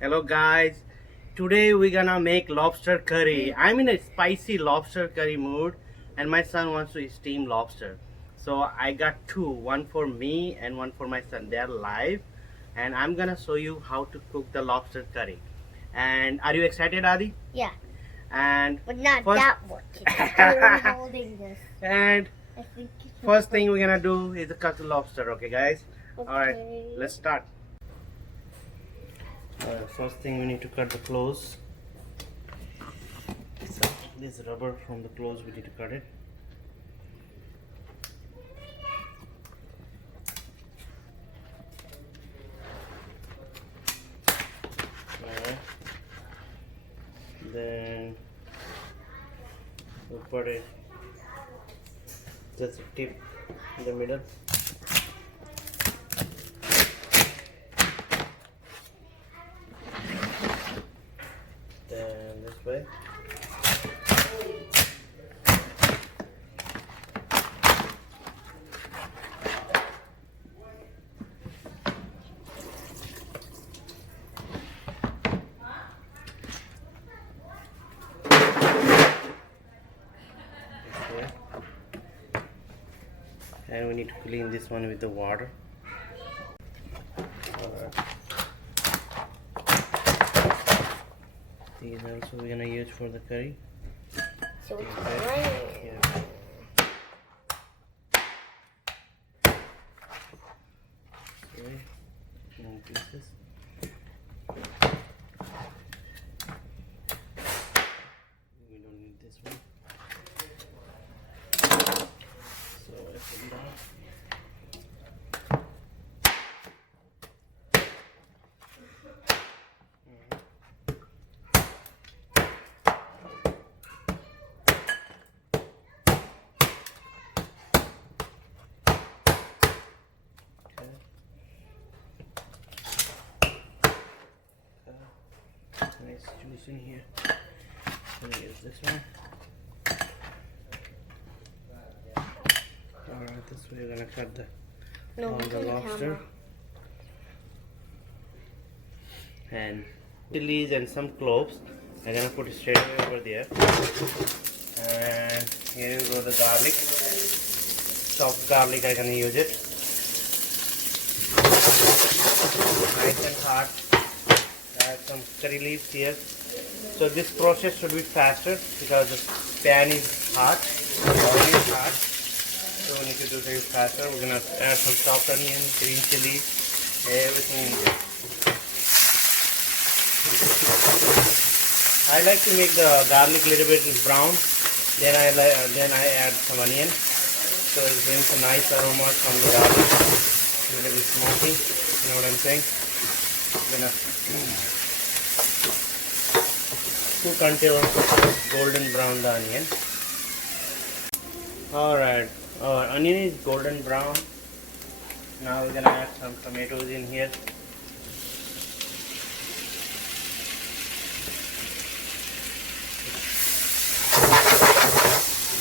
Hello guys, today we're gonna make lobster curry. I'm in a spicy lobster curry mood and my son wants to steam lobster. So I got two, one for me and one for my son. They're live and I'm gonna show you how to cook the lobster curry. And are you excited, Adi? Yeah, And but not first that much. It's still holding this. and I think it's first thing we're gonna do is cut the lobster, okay guys? Alright, okay. let's start. First thing we need to cut the clothes. This rubber from the clothes, we need to cut it. Alright. Then we'll put it just a tip in the middle. Then this way. Okay. And we need to clean this one with the water. Alright. These also we're gonna use for the curry. So it's Okay. right. Yeah. Okay. Long pieces. We don't need this one. So I put it down. Nice juice in here. We'll use this one. Alright, this way we're gonna cut No, all the the lobster. camera. And chilies and some cloves. I'm gonna put it straight away over there. And here you go the garlic. Chopped garlic, I'm gonna use it. Nice and hot. Add some curry leaves here. So this process should be faster because the pan is hot, the oil is hot. So we need to do it faster. We're gonna add some chopped onion, green chili, everything in there. I like to make the garlic a little bit brown. Then I add some onion. So it brings a nice aroma from the garlic. A little bit smoky. You know what I'm saying? I'm gonna cook until golden brown the onion. Alright, our onion is golden brown. Now we're gonna add some tomatoes in here.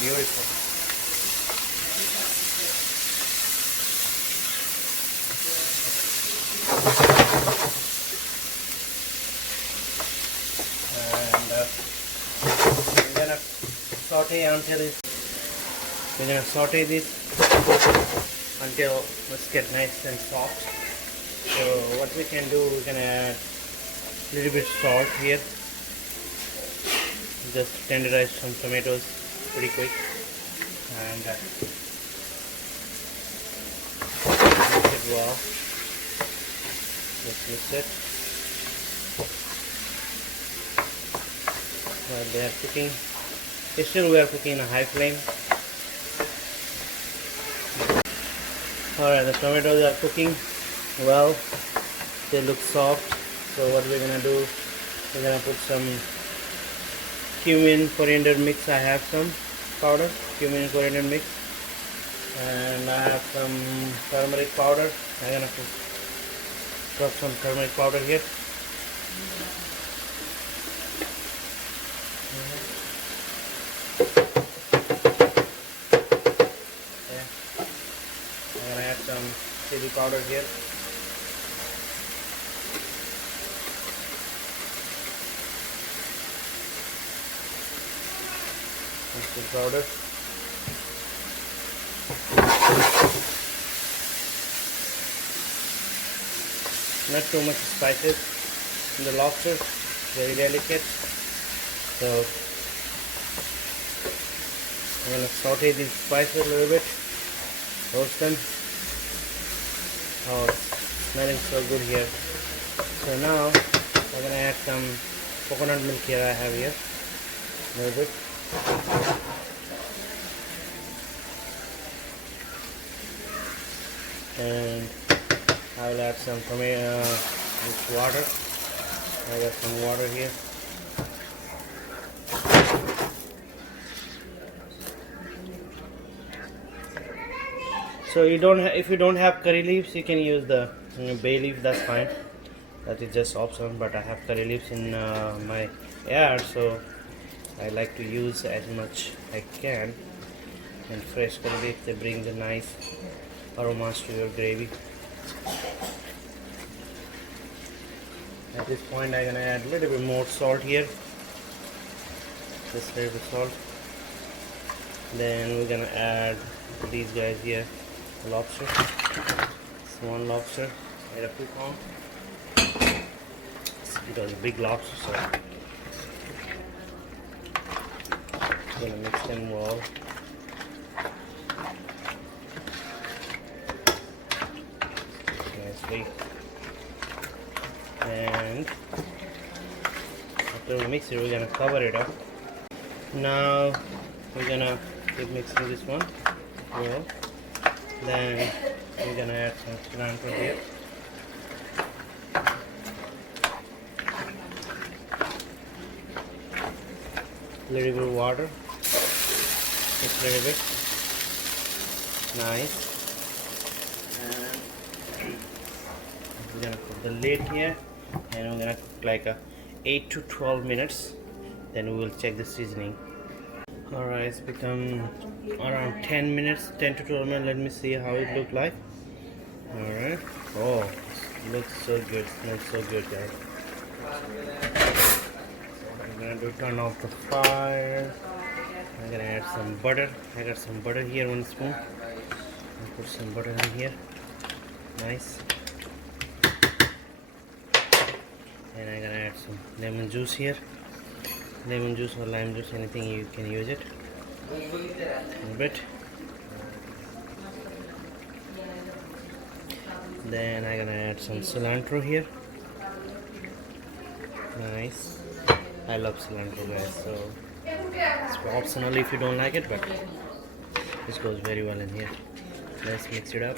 Beautiful. And we're gonna saute until we're gonna saute this until it's get nice and soft. So what we can do, we're gonna add a little bit salt here. Just tenderize some tomatoes pretty quick and mix it well. Just mix it while they are cooking. Still we are cooking in a high flame. Alright, the tomatoes are cooking well. They look soft. So what we're gonna do, we're gonna put some cumin coriander mix. I have some powder, cumin coriander mix, and I have some turmeric powder. I'm gonna drop some turmeric powder here. Okay. I'm gonna add some chili powder here. Mustard powder. Not too much spices in the lobster, very delicate. So I'm gonna saute these spices a little bit, roast them. Oh, it's smelling so good here. So now I'm gonna add some coconut milk here. I have here a little bit. And I will add some water. I got some water here. So if you don't have curry leaves, you can use the bay leaf. That's fine. That is just optional. But I have curry leaves in my yard, so I like to use as much I can. And fresh curry leaves, they bring the nice aromas to your gravy. At this point, I'm gonna add a little bit more salt here. Just a little bit salt. Then we're gonna add these guys here, lobster. It's one lobster, made of 2 pounds. It was a big lobster, so I'm gonna mix them well. Nicely. And after we mix it, we're gonna cover it up. Now we're gonna keep mixing this one well. Then we're gonna add some cilantro here. A little bit of water. Just a little bit. Nice. And we're gonna put the lid here, and we're gonna cook like 8 to 12 minutes. Then we will check the seasoning. Alright, it's become around 10 minutes, 10 to 12 minutes. Let me see how it look like. Alright. Oh, it looks so good. Smells so good, guys. I'm gonna turn off the fire. I'm gonna add some butter. I got some butter here, 1 spoon. I'll put some butter in here. Nice. And I'm gonna add some lemon juice here. Lemon juice or lime juice, anything you can use it. A bit. Then I'm gonna add some cilantro here. Nice. I love cilantro, guys, so it's optional if you don't like it, but this goes very well in here. Let's mix it up.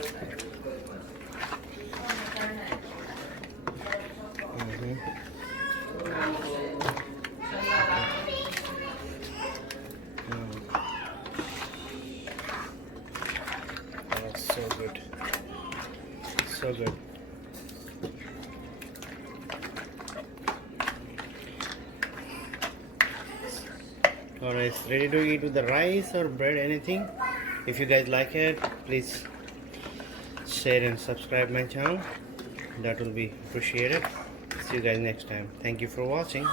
That's so good. So good. Alright, it's ready to eat with the rice or bread, anything. If you guys like it, please share and subscribe my channel. That will be appreciated. See you guys next time. Thank you for watching.